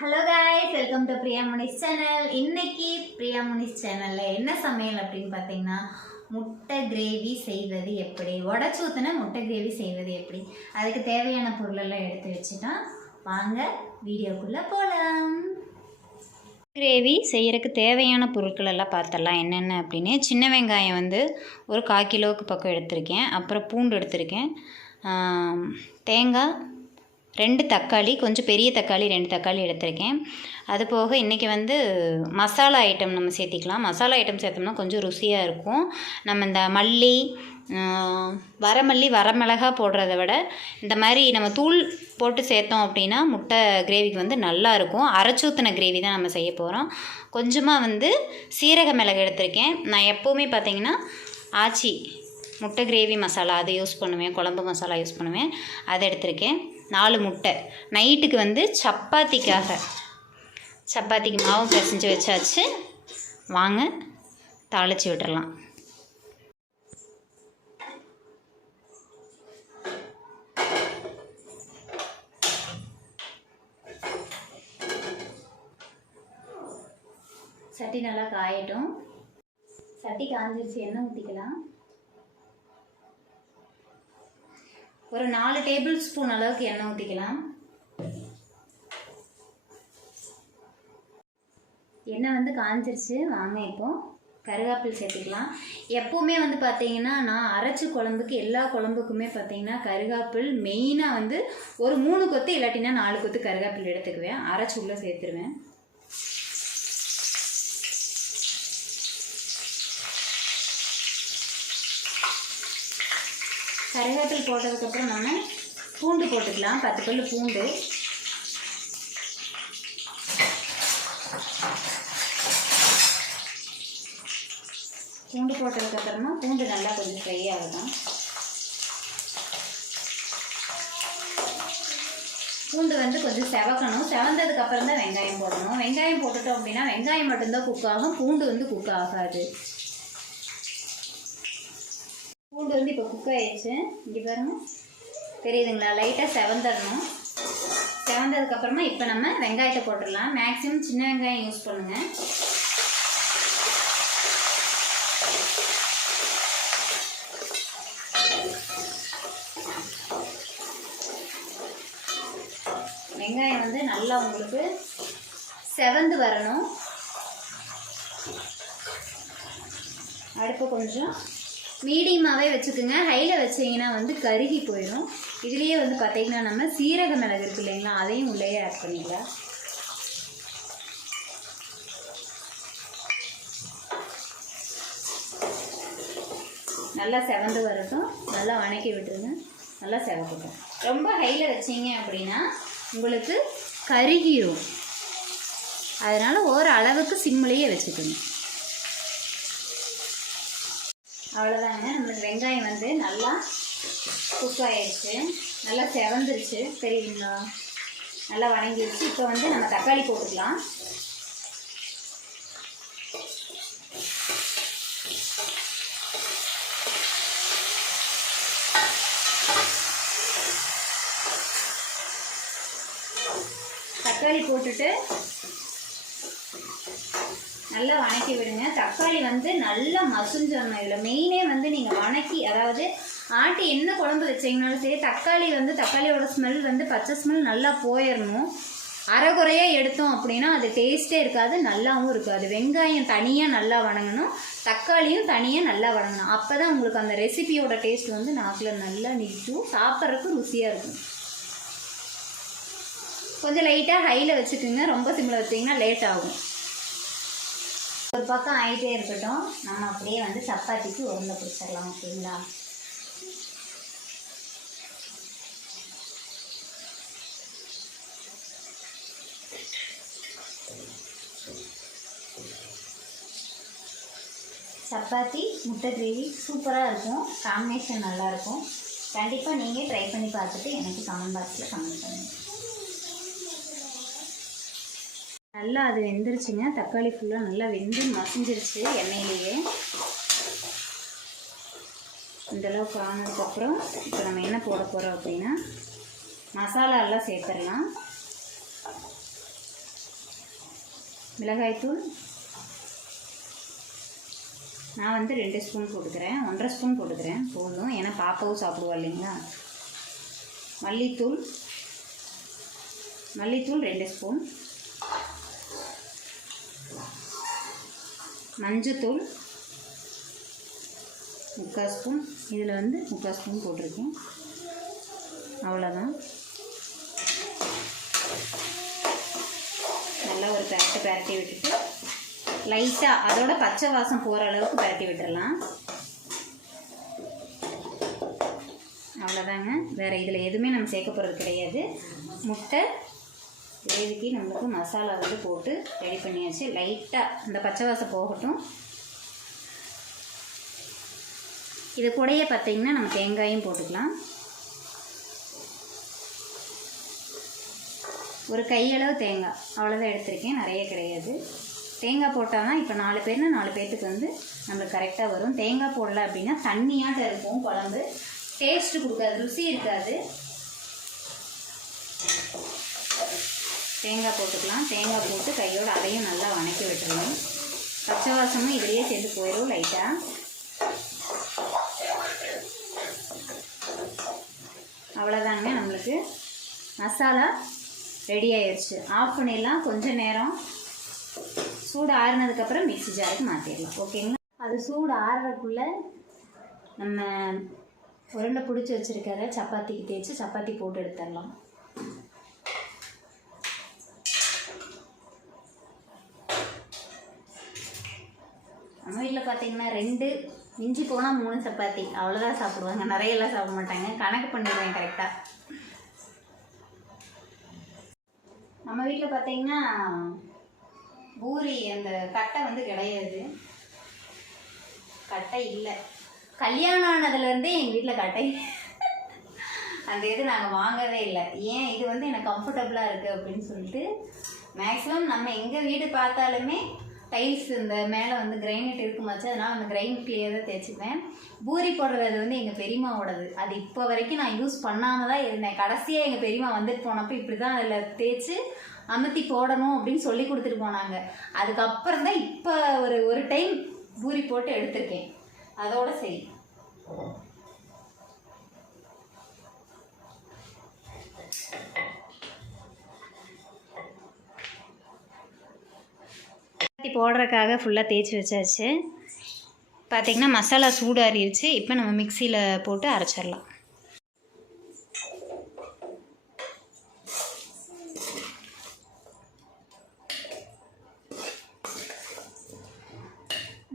Hello guys, welcome to Priya Munis channel. இன்னைக்கு பிரியா முனிஸ் சேனலில் என்ன சமையல் அப்படின்னு பார்த்தீங்கன்னா, முட்டை கிரேவி செய்வது எப்படி, உடச்சி ஊற்றின முட்டை கிரேவி செய்வது எப்படி, அதுக்கு தேவையான பொருளெல்லாம் எடுத்து வச்சுட்டோம். வாங்க வீடியோக்குள்ளே போகலாம். கிரேவி செய்கிறதுக்கு தேவையான பொருட்கள் எல்லாம் பார்த்தலாம் என்னென்ன அப்படின்னு. சின்ன வெங்காயம் வந்து ஒரு 1/4 கிலோவுக்கு பக்கம் எடுத்திருக்கேன். அப்புறம் பூண்டு எடுத்திருக்கேன். தேங்காய் 2 தக்காளி, கொஞ்சம் பெரிய தக்காளி 2 தக்காளி எடுத்திருக்கேன். அது போக இன்றைக்கி வந்து மசாலா ஐட்டம் நம்ம சேர்த்திக்கலாம். மசாலா ஐட்டம் சேர்த்தோம்னா கொஞ்சம் ருசியாக இருக்கும். நம்ம இந்த மல்லி, வரமல்லி, வரமிளகா போடுறத விட இந்த மாதிரி நம்ம தூள் போட்டு சேர்த்தோம் அப்படின்னா முட்டை கிரேவிக்கு வந்து நல்லாயிருக்கும். அரைச்சூத்தின கிரேவி தான் நம்ம செய்ய போகிறோம். கொஞ்சமாக வந்து சீரக மிளகு எடுத்திருக்கேன். நான் எப்போவுமே பார்த்திங்கன்னா ஆச்சி முட்டை கிரேவி மசாலா அது யூஸ் பண்ணுவேன், குழம்பு மசாலா யூஸ் பண்ணுவேன், அதை எடுத்திருக்கேன். 4 முட்டை. நைட்டுக்கு வந்து சப்பாத்திக்கு மாவு பிசைஞ்சு வச்சாச்சு. வாங்க தாளித்து விட்டுறலாம். சட்டி நல்லா காயட்டும். சட்டி காஞ்சிருச்சு, எண்ணெய் ஊற்றிக்கலாம். ஒரு 4 டேபிள் ஸ்பூன் அளவுக்கு எண்ணெய் ஊற்றிக்கலாம். எண்ணெய் வந்து காஞ்சிருச்சு. வாங்க இப்போ கருவேப்பிலை சேர்த்துக்கலாம். எப்போவுமே வந்து பார்த்தீங்கன்னா நான் அரைச்சி குழம்புக்கு எல்லா குழம்புக்குமே பார்த்தீங்கன்னா கருவேப்பில் மெயினாக வந்து ஒரு 3 கொத்து இல்லாட்டினா 4 கொத்து கருவேப்பில் எடுத்துக்குவேன். அரைச்சி உள்ளே சேர்த்துருவேன். கருவேப்பில் போட்டதுக்கப்புறம் நம்ம பூண்டு போட்டுக்கலாம். 10 பல்லு பூண்டு. பூண்டு போட்டதுக்கப்புறமா பூண்டு நல்லா கொஞ்சம் ஃப்ரை ஆகணும். பூண்டு வந்து கொஞ்சம் செவக்கணும். செவந்ததுக்கப்புறம் தான் வெங்காயம் போடணும். வெங்காயம் போட்டுட்டோம் அப்படின்னா வெங்காயம் மட்டும்தான் குக் ஆகும், பூண்டு வந்து குக் ஆகாது. பூண்டு வந்து இப்போ குக் ஆயிடுச்சு. இங்கே பாருங்க, தெரியுதுங்களா? லைட்டாக செவந்துடணும். செவந்ததுக்கப்புறமா இப்போ நம்ம வெங்காயத்தை போட்டுடலாம். மேக்ஸிமம் சின்ன வெங்காயம் யூஸ் பண்ணுங்கள். வெங்காயம் வந்து நல்லா உங்களுக்கு செவந்து வரணும். அடுப்பு கொஞ்சம் மீடியமாகவே வச்சுக்கோங்க. ஹையில் வச்சிங்கன்னா வந்து கருகி போயிடும். இதுலேயே வந்து பார்த்திங்கன்னா நம்ம சீரக மிளகு இருக்கு இல்லைங்களா, அதையும் உள்ளேயே ஆட் பண்ணிக்கலாம். நல்லா செவந்து வரட்டும். நல்லா வணக்கி விட்டுருங்க. நல்லா செவக்கட்டும். ரொம்ப ஹையில் வச்சிங்க அப்படின்னா உங்களுக்கு கருகிரும். அதனால் ஒரு அளவுக்கு சிம்மிலேயே வச்சுக்கோங்க. அவ்வளோதாங்க. நம்மளுக்கு வெங்காயம் வந்து நல்லா குக் ஆகிடுச்சு, நல்லா செவந்துருச்சு. தெரியுங்களா? நல்லா வணங்கிடுச்சு. இப்போ வந்து நம்ம தக்காளி போட்டுக்கலாம். தக்காளி போட்டுட்டு நல்லா வணக்கி விடுங்க. தக்காளி வந்து நல்லா மசிஞ்சிடணும். இதில் மெயினே வந்து நீங்கள் வணக்கி, அதாவது ஆட்டி என்ன குழம்பு வச்சிங்கனாலும் சரி, தக்காளி வந்து தக்காளியோட ஸ்மெல் வந்து பச்சை ஸ்மெல் நல்லா போயிடணும். அரைகுறையாக எடுத்தோம் அப்படின்னா அது டேஸ்ட்டே இருக்காது, நல்லாவும் இருக்காது. வெங்காயம் தனியாக நல்லா வணங்கணும், தக்காளியும் தனியாக நல்லா வணங்கணும். அப்போ தான் உங்களுக்கு அந்த ரெசிபியோட டேஸ்ட் வந்து நாக்கில் நல்லா நிற்கும், சாப்பிட்றதுக்கு ருசியாக இருக்கும். கொஞ்சம் லைட்டாக ஹையில் வச்சுக்கோங்க. ரொம்ப சிம்மில் வச்சிங்கன்னா லேட் ஆகும். ஒரு பக்கம் ஆகிட்டே இருக்கட்டும். நம்ம அப்படியே வந்து சப்பாத்திக்கு உருண்டை பிடிச்சிடலாம். ஓகேங்களா? சப்பாத்தி முட்டை கிரேவி சூப்பராக இருக்கும். காம்பினேஷன் நல்லாயிருக்கும். கண்டிப்பாக நீங்கள் ட்ரை பண்ணி பார்த்துட்டு எனக்கு கமெண்ட் பாக்ஸில் கமெண்ட் பண்ணுங்கள். நல்லா அது வெந்துருச்சுங்க. தக்காளி ஃபுல்லாக நல்லா வெந்து மசிஞ்சிருச்சு எண்ணெயிலேயே. இந்தளவுக்கு ஆனதுக்கப்புறம் இப்போ நம்ம என்ன போட போகிறோம் அப்படின்னா மசாலா எல்லாம் சேர்த்துடலாம். மிளகாய்த்தூள் நான் வந்து 2 ஸ்பூன் போட்டுக்கிறேன், 1.5 ஸ்பூன் போட்டுக்கிறேன் போதும், ஏன்னா பாப்பாவும் சாப்பிடுவா இல்லைங்களா. மல்லித்தூள் 2 ஸ்பூன், மஞ்சத்தூள் 3/4 ஸ்பூன், இதில் வந்து 3/4 ஸ்பூன் போட்டிருக்கேன், அவ்வளோதான். நல்லா ஒரு பரட்டி விட்டுட்டு லைட்டாக அதோட பச்சை வாசம் போகிற அளவுக்கு பரட்டி விட்டுடலாம். அவ்வளோதாங்க, வேறு இதில் எதுவுமே நம்ம சேர்க்க போகிறது கிடையாது. முட்டை கிரேவிக்கு நம்மளுக்கு மசாலா வந்து போட்டு ரெடி பண்ணியாச்சு. லைட்டாக இந்த பச்சை வாசம் போகட்டும். இது கூடயே பார்த்திங்கன்னா நம்ம தேங்காயும் போட்டுக்கலாம். ஒரு கையளவு தேங்காய் அவ்வளோதான் எடுத்திருக்கேன், நிறைய கிடையாது. தேங்காய் போட்டால் தான் இப்போ 4 பேர்னா 4 பேர்த்துக்கு வந்து நம்மளுக்கு கரெக்டாக வரும். தேங்காய் போடல அப்படின்னா தண்ணியாட்ட இருக்கும் குழம்பு, டேஸ்ட்டு கொடுக்காது, ருசி இருக்காது. தேங்காய் போட்டுக்கலாம். தேங்காய் போட்டு கையோடு அதையும் நல்லா வணக்கி விட்டுருணும். பச்சை வாசமும் இதிலேயே சேர்ந்து போயிடும் லைட்டாக. அவ்வளோதாங்க, நம்மளுக்கு மசாலா ரெடி ஆயிடுச்சு. ஆஃப் பண்ணிடலாம். கொஞ்சம் நேரம் சூடு ஆறுனதுக்கப்புறம் மிக்ஸி ஜாருக்கு மாற்றிடலாம். ஓகேங்களா. அது சூடு ஆறுறதுக்குள்ளே நம்ம உருண்டை பிடிச்சி வச்சுருக்கிறத சப்பாத்திக்கு தேய்ச்சி சப்பாத்தி போட்டு எடுத்துடலாம். நம்ம வீட்டில் பார்த்திங்கன்னா 2 மிஞ்சி போனால் 3 சப்பாத்தி அவ்வளோதான் சாப்பிடுவாங்க, நிறையெல்லாம் சாப்பிட மாட்டாங்க. கணக்கு பண்ணிடுவேன் கரெக்டாக. நம்ம வீட்டில் பார்த்திங்கன்னா பூரி அந்த கட்டை வந்து கிடையாது, கட்டை இல்லை. கல்யாணம் ஆனதுலேருந்தே எங்கள் வீட்டில் கட்டை அந்த இது நாங்கள் வாங்கவே இல்லை. ஏன், இது வந்து எனக்கு கம்ஃபர்டபுளாக இருக்குது அப்படின்னு சொல்லிட்டு. மேக்ஸிமம் நம்ம எங்கள் வீடு பார்த்தாலுமே டைல்ஸ் இந்த மேலே வந்து கிரைனைட் இருக்குமாச்சு, அதனால் அந்த கிரைனைட்லேயே தான் தேய்ச்சிப்பேன். பூரி போடுறது வந்து எங்கள் பெரியம்மாவோடது, அது இப்போ வரைக்கும் நான் யூஸ் பண்ணாமல் தான் இருந்தேன். கடைசியாக எங்கள் பெரியம்மா வந்துட்டு போனப்போ இப்படி தான் அதில் தேய்ச்சி அமுத்தி போடணும் அப்படின்னு சொல்லி கொடுத்துட்டு போனாங்க. அதுக்கப்புறம் தான் இப்போ ஒரு டைம் பூரி போட்டு எடுத்திருக்கேன், அதோட சரி. போடுறதுக்காக ஃபுல்லாக தேய்ச்சி வச்சாச்சு. பார்த்திங்கன்னா மசாலா சூடாறிடுச்சு. இப்போ நம்ம மிக்சியில் போட்டு அரைச்சிடலாம்.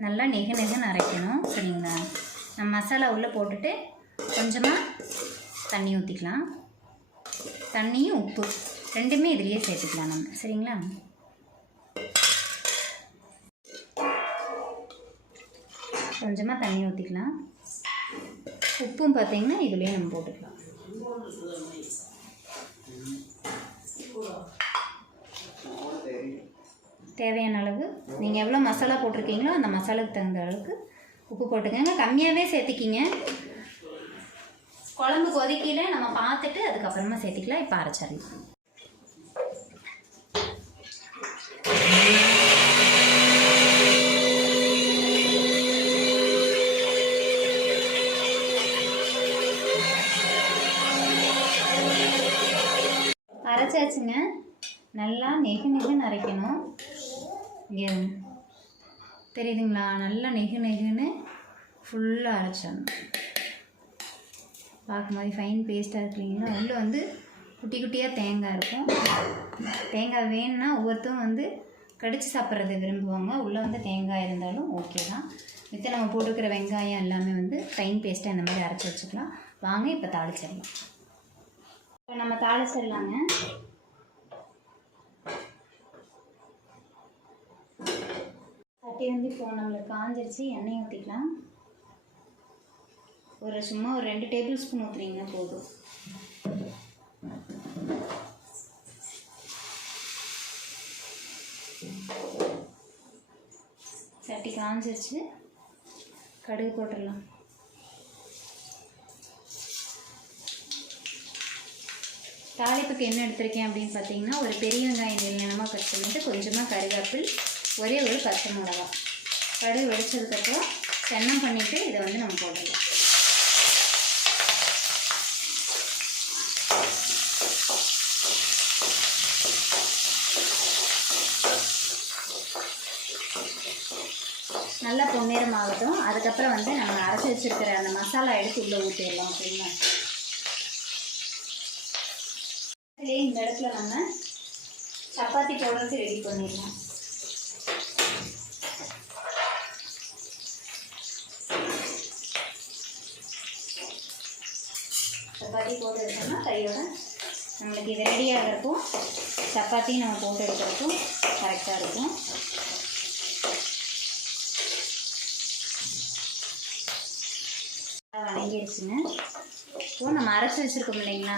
நல்லா நெகுன்னு அரைக்கணும், சரிங்களா. நம்ம மசாலா உள்ளே போட்டுட்டு கொஞ்சமாக தண்ணி ஊற்றிக்கலாம். தண்ணியும் உப்பு ரெண்டுமே இதுலேயே சேர்த்துக்கலாம் நம்ம, சரிங்களா. கொஞ்சமாக தண்ணி ஊற்றிக்கலாம். உப்பும் பார்த்திங்கன்னா இதுலேயே நம்ம போட்டுக்கலாம். தேவையான அளவு நீங்கள் எவ்வளோ மசாலா போட்டிருக்கீங்களோ அந்த மசாலாவுக்கு தகுந்த அளவுக்கு உப்பு போட்டுக்கோங்க. கம்மியாகவே சேர்த்திக்கிங்க. குழம்பு கொதிக்கல நம்ம பார்த்துட்டு அதுக்கப்புறமா சேர்த்திக்கலாம். இப்போ அரைச்சிடலாம். அரைச்சாச்சுங்க. நல்லா நெகுன்னு அரைக்கணும். இங்கே தெரியுதுங்களா, நல்லா நெகுன்னு ஃபுல்லாக அரைச்சிடணும். பார்க்கும்போது ஃபைன் பேஸ்ட்டாக இருக்குங்களா. உள்ளே வந்து குட்டி குட்டியாக தேங்காய் இருக்கும். தேங்காய் வேணும்னா ஒவ்வொருத்தரும் வந்து கடிச்சு சாப்பிட்றத விரும்புவாங்க. உள்ளே வந்து தேங்காய் இருந்தாலும் ஓகே தான். மித்த நம்ம போட்டுக்கிற வெங்காயம் எல்லாமே வந்து ஃபைன் பேஸ்ட்டாக இந்த மாதிரி அரைச்சி வச்சுக்கலாம். வாங்க இப்போ தாளிச்சிடலாம். இப்போ நம்ம தாளிச்சிடலாங்க. சட்டி வந்து இப்போ நம்மளுக்கு காஞ்சிருச்சு. எண்ணெய் ஊற்றிக்கலாம். சும்மா ஒரு 2 டேபிள் ஸ்பூன் ஊற்றுறீங்கன்னா போதும். சட்டி காஞ்சிருச்சு. கடுகு போட்டுடலாம். தாளிப்புக்கு என்ன எடுத்திருக்கேன் அப்படின்னு பார்த்தீங்கன்னா, ஒரு பெரிய வெங்காயம் நீளமாக கட் அப்புறமேட்டு கொஞ்சமாக கருவேப்பில், ஒரே ஒரு பச்சை மிளகா. கடுகு வெடிச்சதுக்கப்புறம் எண்ணெய் பண்ணிவிட்டு இதை வந்து நம்ம போடலாம். நல்லா பொன்னிறம் ஆகட்டும். அதுக்கப்புறம் வந்து நம்ம அரைச்சி வச்சுருக்கிற அந்த மசாலா எடுத்து உள்ளே ஊற்றிடலாம். ஓகேங்களா? இதுலேயே இந்த இடத்துல நம்ம சப்பாத்தி போடுறது ரெடி பண்ணிடலாம். சப்பாத்தி போட்டு எடுத்தோம்னா கையோட நம்மளுக்கு இது ரெடி ஆகிறதுக்கும் சப்பாத்தியும் நம்ம போட்டு எடுக்கிறதுக்கும் கரெக்டாக இருக்கும். வணங்கிடுச்சுங்க. இப்போது நம்ம அரைச்சி வச்சுருக்கோம் இல்லைங்களா,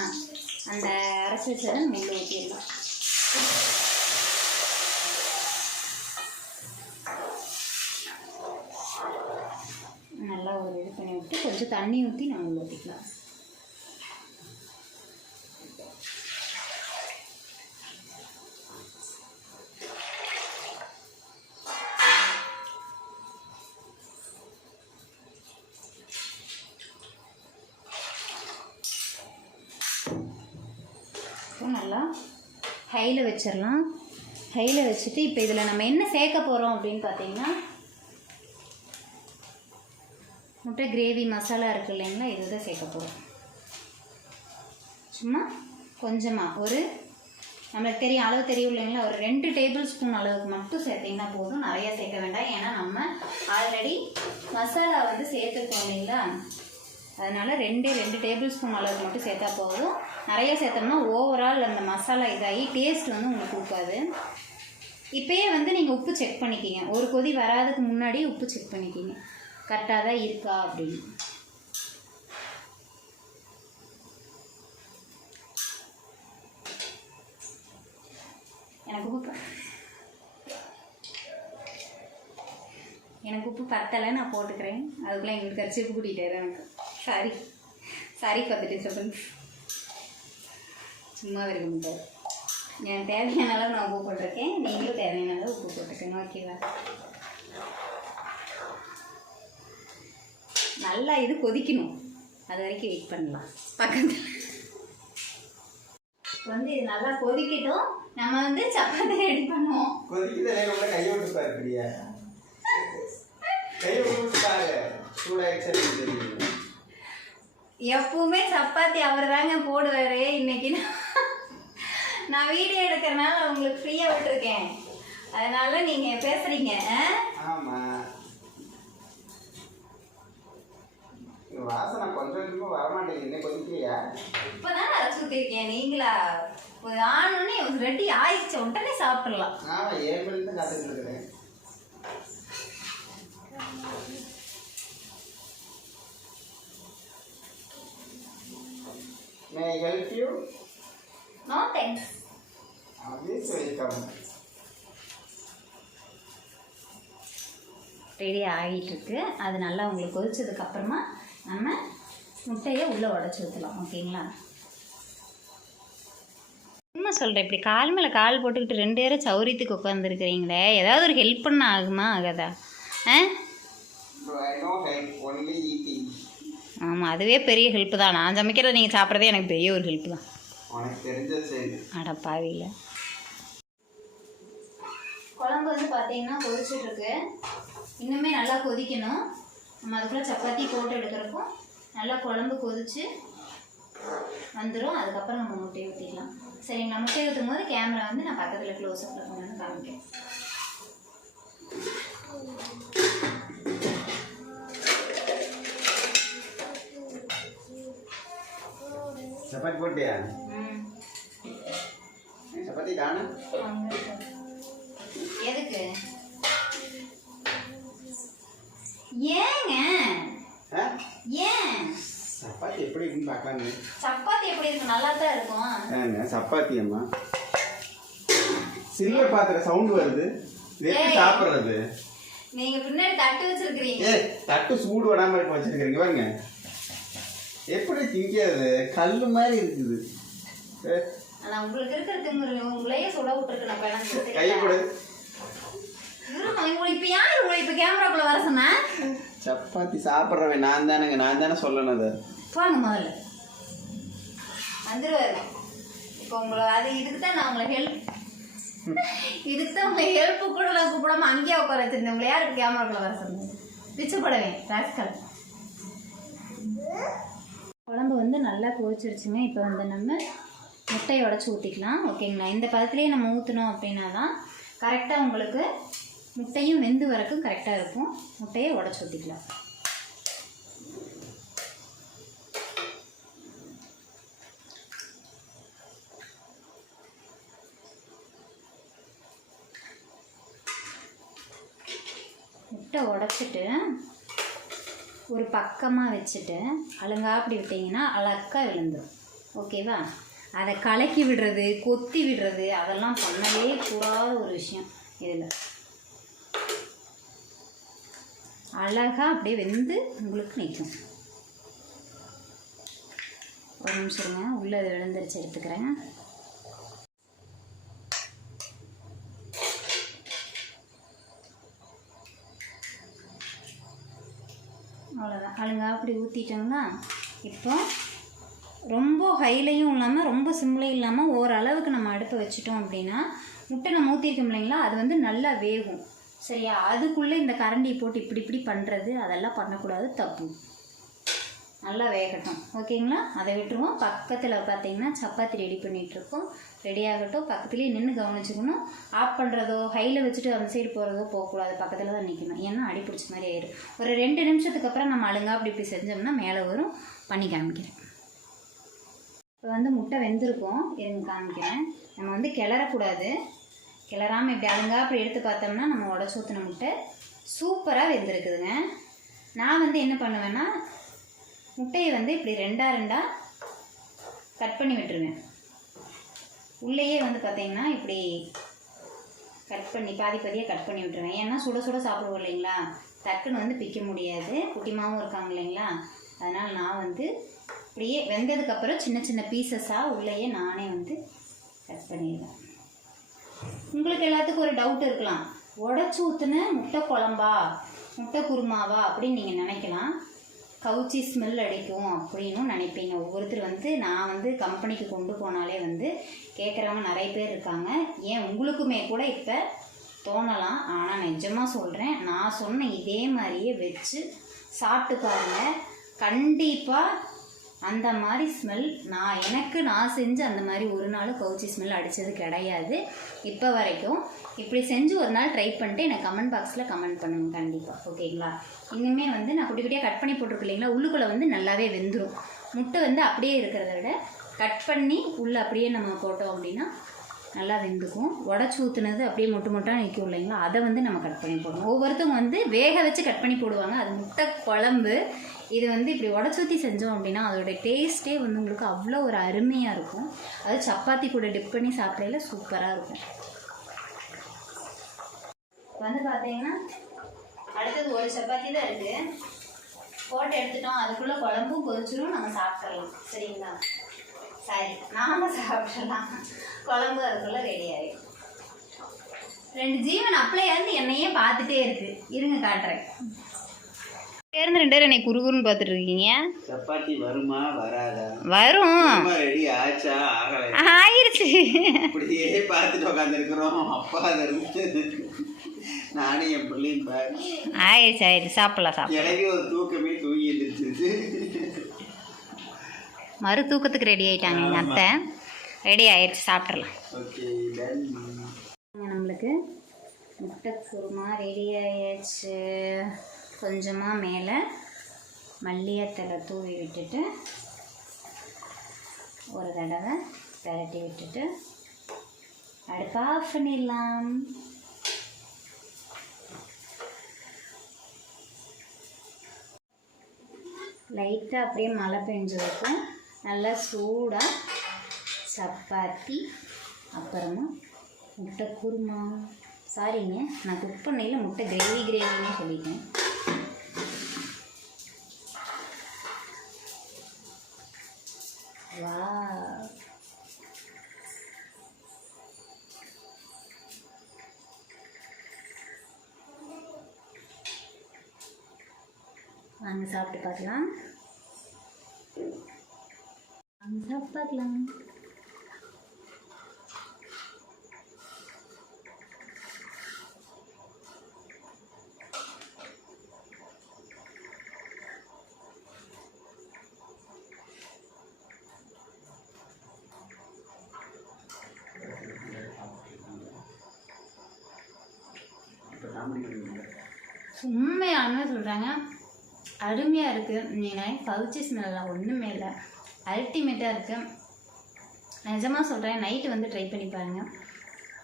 அந்த அரைச்சி வச்சதை நம்ம உள்ளே ஊற்றிடலாம். நல்லா ஒரு இது பண்ணி விட்டு கொஞ்சம் தண்ணி ஊற்றி நம்ம உள்ளே ஊற்றிக்கலாம். நல்லா ஹையில் வச்சிடலாம். ஹையில் வச்சுட்டு இப்போ இதில் நம்ம என்ன சேர்க்க போகிறோம் அப்படின்னு பார்த்தீங்கன்னா, முட்டை கிரேவி மசாலா இருக்குது இல்லைங்களா, இது தான் சேர்க்க போகிறோம். சும்மா கொஞ்சமாக ஒரு நம்மளுக்கு தெரியும் அளவு தெரியும் இல்லைங்களா, ஒரு 2 டேபிள் ஸ்பூன் அளவுக்கு மட்டும் சேர்த்திங்கன்னா போதும். நிறையா சேர்க்க வேண்டாம். ஏன்னா நம்ம ஆல்ரெடி மசாலா வந்து சேர்த்துருக்கோம் இல்லைங்களா, அதனால் 2 டேபிள் ஸ்பூன் அளவுக்கு மட்டும் சேர்த்தா போதும். நிறைய சேர்த்தோம்னா ஓவரால் அந்த மசாலா இதாகி டேஸ்ட் வந்து உங்களுக்கு கொடுக்காது. இப்போயே வந்து நீங்கள் உப்பு செக் பண்ணிக்கிங்க. ஒரு கொதி வராதுக்கு முன்னாடி உப்பு செக் பண்ணிக்கிங்க, கரெக்டாக தான் இருக்கா அப்படின்னு. எனக்கு உப்பு பத்தலை, நான் போட்டுக்கிறேன். அதுக்குள்ளே எங்களுக்கு கரிசி உப்பு கூட்டிகிட்டாரு எனக்கு. சாரி பார்த்துட்டு சொல்லுங்க. சும்மா இருக்க முடியாது. எனக்கு தேவையான அளவு நான் உப்பு போட்டிருக்கேன். நீங்களும் தேவையான அளவு உப்பு போட்டுக்கணும். ஓகேவா? நல்லா இது கொதிக்கணும். அது வரைக்கும் வெயிட் பண்ணலாம். பக்கத்தில் வந்து இது நல்லா கொதிக்கட்டும். நம்ம வந்து சப்பாத்தி ரெடி பண்ணுவோம். எப்பவுமே சப்பாத்தி அவர் தாங்க போடுவாரு. இன்னைக்கு நான் வீடியோ எடுக்கிறனால உங்களுக்கு ஃப்ரீயா விட்டுருக்கேன். அதனால நீங்க பேசுறீங்க. ஆமா, வாசனை கொஞ்சம் வர மாட்டேங்குது. கொதிக்கலையா? இப்பதான் அரைச்சு ஊத்திருக்கேன். நீங்களா ஆனோடனே ரெடி ஆயிடுச்சு, உடனே சாப்பிடலாம். ஆமா, 7 மணிக்கு தான் காத்துட்டு இருக்கிறேன். May I help you? No thanks. Always welcome. Ready ஆகிட்டுருக்கு. அது நல்லா உங்களுக்கு கொதிச்சதுக்கப்புறமா நம்ம முட்டையை உள்ளே உடச்சி ஊற்றலாம். ஓகேங்களா? சும்மா சொல்கிறேன், இப்படி கால் மேலே கால் போட்டுக்கிட்டு 2 பேரும் சௌரியத்துக்கு உட்காந்துருக்குறீங்களே, ஏதாவது ஒரு ஹெல்ப் பண்ண ஆகுமா ஆகாதா? ஆமாம், அதுவே பெரிய ஹெல்ப்பு தான். நான் சமைக்கிறத நீங்கள் சாப்பிட்றதே எனக்கு பெரிய ஒரு ஹெல்ப்பு தான். அட பாவில. குழம்பு வந்து பார்த்தீங்கன்னா கொதிச்சுட்ருக்கு. இன்னுமே நல்லா கொதிக்கணும். நம்ம அதுக்குள்ளே சப்பாத்தி போட்டு எடுக்கிறப்போ நல்லா குழம்பு கொதிச்சு வந்துடும். அதுக்கப்புறம் நம்ம முட்டையை ஊற்றிக்கலாம். சரிங்களா? முட்டையை ஊற்றும் போது கேமரா வந்து நான் பக்கத்தில் க்ளோஸ் அப்பில் கொண்டு காமிக்கேன். சப்பாத்தி போட்டியா? சப்பாத்தி காணோம். எதுக்கு? ஏங்க ஏன் சப்பாத்தி எப்படி இருக்குன்னு பார்க்கலாங்க. சப்பாத்தி எப்படி இருக்கு? நல்லா தான் இருக்கும். சப்பாத்தி அம்மா சில்வர் பாத்திர சவுண்ட் வருது. எப்படி சாப்பிடுறது? நீங்க பின்னாடி தட்டு வச்சிருக்கீங்க. தட்டு சூடு வராம இருக்க வச்சிருக்கீங்க பாருங்க. எப்படி திங்கிறது? கல்லு மாதிரி இருக்குது. ஆனால் உங்களுக்கு இருக்கிறதுக்கு உங்களையே சுட விட்டுருக்கு நான் பிளந்து கையை கொடு. இப்போ யார் உங்களை இப்போ கேமராக்குள்ளே வர சொன்னேன்? சப்பாத்தி சாப்பிட்றவன் நான் தானே சொல்லணும் அதை. போங்க முதல்ல வந்துடுவாரு. இப்போ உங்களை இதுக்கு தான் நான் உங்களை இதுக்கு தான் உங்களை ஹெல்ப்பு கூட நான் கூப்பிடாம அங்கேயே உட்கார வச்சிருந்தேன். உங்களை யாருக்கு கேமராக்குள்ளே வர சொன்னேன்? பிச்சுப்படவேன் ராஸ்கல். குழம்பு வந்து நல்லா கொதிச்சிருச்சுங்க. இப்போ வந்து நம்ம முட்டையை உடச்சி ஊற்றிக்கலாம். ஓகேங்களா? இந்த பதத்துலேயே நம்ம ஊற்றினோம் அப்படின்னா தான் கரெக்டாக உங்களுக்கு முட்டையும் வெந்து வரக்கும் கரெக்டாக இருக்கும். முட்டையை உடச்சி ஊற்றிக்கலாம். முட்டை உடச்சிட்டு ஒரு பக்கமாக வச்சுட்டு அலங்காப்படி விட்டிங்கன்னா அழகாக விழுந்துடும். ஓகேவா? அதை கலக்கி விடுறது, கொத்தி விடுறது அதெல்லாம் பண்ணவே கூடாத ஒரு விஷயம். இதில் அழகாக அப்படியே வெந்து உங்களுக்கு நிற்கும். ஒரு நிமிஷம் இருங்க, உள்ளே விழுந்துருச்சு எடுத்துக்கிறேன். அவ்வளோதான். அழுங்கா அப்படி ஊற்றிட்டோம்னா இப்போ ரொம்ப ஹைலையும் இல்லாமல் ரொம்ப சிம்லையும் இல்லாமல் ஓரளவுக்கு நம்ம அடுப்பை வச்சுட்டோம் அப்படின்னா முட்டை நம்ம ஊற்றிருக்கோம் இல்லைங்களா, அது வந்து நல்லா வேகும். சரியா? அதுக்குள்ளே இந்த கரண்டியை போட்டு இப்படி பண்ணுறது அதெல்லாம் பண்ணக்கூடாது, தப்பு. நல்லா வேகட்டும். ஓகேங்களா? அதை விட்டுருவோம். பக்கத்தில் பார்த்தீங்கன்னா சப்பாத்தி ரெடி பண்ணிகிட்ருக்கோம். ரெடி ஆகட்டும். பக்கத்துலேயே நின்று கவனிச்சுக்கணும். ஆஃப் பண்ணுறதோ ஹையில் வச்சுட்டு அந்த சைடு போகிறதோ போகக்கூடாது. பக்கத்தில் தான் நிற்கணும். ஏன்னா அடி பிடிச்ச மாதிரி ஆயிடும். ஒரு 2 நிமிஷத்துக்கு அப்புறம் நம்ம அழுங்கா இப்படி செஞ்சோம்னா மேலே வரும். பண்ணி காமிக்கிறேன். இப்போ வந்து முட்டை வெந்திருக்கும். இருங்க காமிக்கிறேன். நம்ம வந்து கிளறக்கூடாது. கிளறாமல் இப்படி அழுங்கா அப்படி எடுத்து பார்த்தோம்னா நம்ம உடச்சி ஊற்றின முட்டை சூப்பராக வெந்திருக்குதுங்க. நான் வந்து என்ன பண்ணுவேன்னா முட்டையை வந்து இப்படி 2 கட் பண்ணி விட்டுருவேன். உள்ளேயே வந்து பார்த்தீங்கன்னா இப்படி கட் பண்ணி பாதியாக கட் பண்ணி விட்டுருவேன். ஏன்னா சுட சுட சாப்பிடுவோம் இல்லைங்களா, டக்குன்னு வந்து பிக்க முடியாது. குட்டிமாவும் இருக்காங்க இல்லைங்களா, அதனால் நான் வந்து இப்படியே வெந்ததுக்கப்புறம் சின்ன சின்ன பீசஸாக உள்ளேயே நானே வந்து கட் பண்ணிடுவேன். உங்களுக்கு எல்லாத்துக்கும் ஒரு டவுட் இருக்கலாம், உடச்சி ஊற்றுன முட்டை குழம்பா முட்டை குருமாவா அப்படின்னு நீங்கள் நினைக்கலாம். கவுச்சி ஸ்மெல் அடிக்கும் அப்படின்னு நினைப்பீங்க. ஒவ்வொருத்தர் வந்து நான் வந்து கம்பெனிக்கு கொண்டு போனாலே வந்து கேட்குறவங்க நிறைய பேர் இருக்காங்க. ஏன் உங்களுக்குமே கூட இப்போ தோணலாம். ஆனால் நிஜமாக சொல்கிறேன், நான் சொன்ன இதே மாதிரியே வச்சு சாப்பிட்டு பாருங்கள். கண்டிப்பாக அந்த மாதிரி ஸ்மெல் நான் செஞ்சு அந்த மாதிரி ஒரு நாள் கவுச்சி ஸ்மெல் அடித்தது கிடையாது இப்போ வரைக்கும். இப்படி செஞ்சு ஒரு நாள் ட்ரை பண்ணிட்டு எனக்கு கமெண்ட் பாக்ஸில் கமெண்ட் பண்ணுங்கள் கண்டிப்பாக. ஓகேங்களா? இனிமேல் வந்து நான் குட்டி குட்டியாக கட் பண்ணி போட்டிருக்கு இல்லைங்களா, உள்ளுக்குள்ளே வந்து நல்லாவே வெந்துடும். முட்டை வந்து அப்படியே இருக்கிறத விட கட் பண்ணி உள்ளே அப்படியே நம்ம போட்டோம் அப்படின்னா நல்லா வெந்துக்கும். உடச்சி ஊற்றுனது அப்படியே மொட்டாக நிற்கும் இல்லைங்களா, அதை வந்து நம்ம கட் பண்ணி போடணும். ஒவ்வொருத்தவங்க வந்து வேக வச்சு கட் பண்ணி போடுவாங்க, அது முட்டை குழம்பு. இது வந்து இப்படி உடச்சி ஊற்றி செஞ்சோம் அப்படின்னா அதோடய டேஸ்ட்டே வந்து உங்களுக்கு அவ்வளோ ஒரு அருமையாக இருக்கும். அது சப்பாத்தி கூட டிப் பண்ணி சாப்பிடையில சூப்பராக இருக்கும். வந்து பார்த்தீங்கன்னா அடுத்தது ஒரு சப்பாத்தி தான் இருக்குது. போட்டு எடுத்துட்டோம், அதுக்குள்ளே குழம்பும் கொதிச்சிடும், நம்ம சாப்பிட்றலாம். சரிங்களா? சரி, நாம சாப்பிட்றலாம். குழம்பு அதுக்குள்ளே ரெடி ஆகிடும். 2 ஜீவன் அப்ளை ஆகி என்னையே பார்த்துட்டே இருக்கு. இருங்க காட்டுறேன். சேர்ந்து 2 பேரும் என்னை குறுகுறுன்னு பார்த்துட்டு இருக்கீங்க. சப்பாத்தி வருமா வராதா? வரும். ரெடி ஆச்சா? ஆகலை. ஆயிருச்சு. அப்படியே பார்த்துட்டு உட்காந்துருக்குறோம். அப்பா அதை இருந்து நானே என் பிள்ளையும் பாரு. ஆயிடுச்சு சாப்பிடலாம். எனக்கு ஒரு தூக்கமே தூங்கி எழுந்திரிச்சிருச்சு. மறு தூக்கத்துக்கு ரெடி ஆகிட்டாங்க எங்கள் அத்தை. ரெடி ஆயிடுச்சு, சாப்பிட்றலாம். Okay done. நம்மளுக்கு முட்டை குருமா ரெடி ஆயிடுச்சு. கொஞ்சமாக மேலே மல்லிகைத்தலை தூவி விட்டுட்டு ஒரு தடவை பெரட்டி விட்டுட்டு அடுப்பை ஆஃப் பண்ணிடலாம். லைட்டாக அப்படியே மழை பெஞ்சிருக்கும். நல்லா சூடாக சப்பாத்தி, அப்புறமா முட்டை குருமா. சாரிங்க, நான் குக் பண்ணையில் முட்டை கிரேவின்னு சொல்லிட்டேன். வா, வாங்க சாப்பிட்டு பார்க்கலாம். வாங்க சாப்பிட்டு பார்க்கலாம். உண்மையாலுமே சொல்கிறாங்க, அருமையாக இருக்குது. நீங்கள் கவுச்சி ஸ்மெல்லாம் ஒன்றுமே இல்லை, அல்டிமேட்டாக இருக்குது. நிஜமாக சொல்கிறேன், நைட்டு வந்து ட்ரை பண்ணி பாருங்கள்,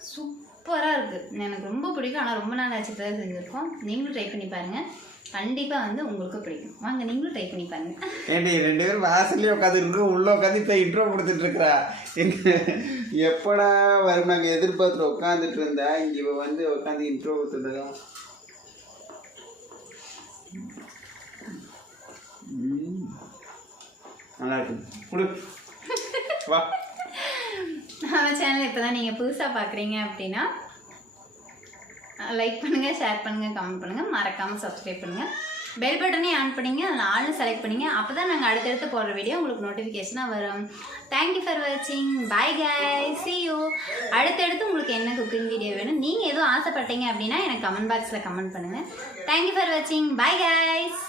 சூப்பராக இருக்குது. எனக்கு ரொம்ப பிடிக்கும். ஆனால் ரொம்ப நாள் ஆச்சு தான் செஞ்சுருக்கோம். நீங்களும் ட்ரை பண்ணி பாருங்கள், கண்டிப்பாக வந்து உங்களுக்கு பிடிக்கும். வாங்க நீங்களும் ட்ரை பண்ணி பாருங்கள். ஏண்டி 2 பேரும் வாசல்லே உட்காந்துருக்கோம், உள்ளே உட்காந்து இப்போ இன்ட்ரோ கொடுத்துட்ருக்குறா. எப்படா வரும் நாங்கள் எதிர்பார்த்துட்டு உட்காந்துட்டு இருந்தா, இங்கே வந்து உட்காந்து இன்ட்ரோ கொடுத்துட்டதா. நல்லா இருக்கு. கொடு வா. நம்ம சேனல் இப்போ தான் நீங்கள் புதுசாக பார்க்குறீங்க அப்படின்னா லைக் பண்ணுங்கள், ஷேர் பண்ணுங்கள், கமெண்ட் பண்ணுங்கள், மறக்காமல் சப்ஸ்கிரைப் பண்ணுங்கள். பெல் பட்டனையும் ஆன் பண்ணிங்க, அதில் ஆள்னு செலக்ட் பண்ணிங்க. அப்போ தான் நாங்கள் அடுத்தடுத்து போடுற வீடியோ உங்களுக்கு நோட்டிஃபிகேஷனாக வரும். தேங்க்யூ ஃபார் வாட்சிங். Bye guys, see you. அடுத்தடுத்து உங்களுக்கு என்ன குக்கிங் வீடியோ வேணும், நீங்கள் எதுவும் ஆசைப்பட்டீங்க அப்படின்னா எனக்கு கமெண்ட் பாக்ஸில் கமெண்ட் பண்ணுங்கள். தேங்க்யூ ஃபார் வாட்சிங். Bye guys.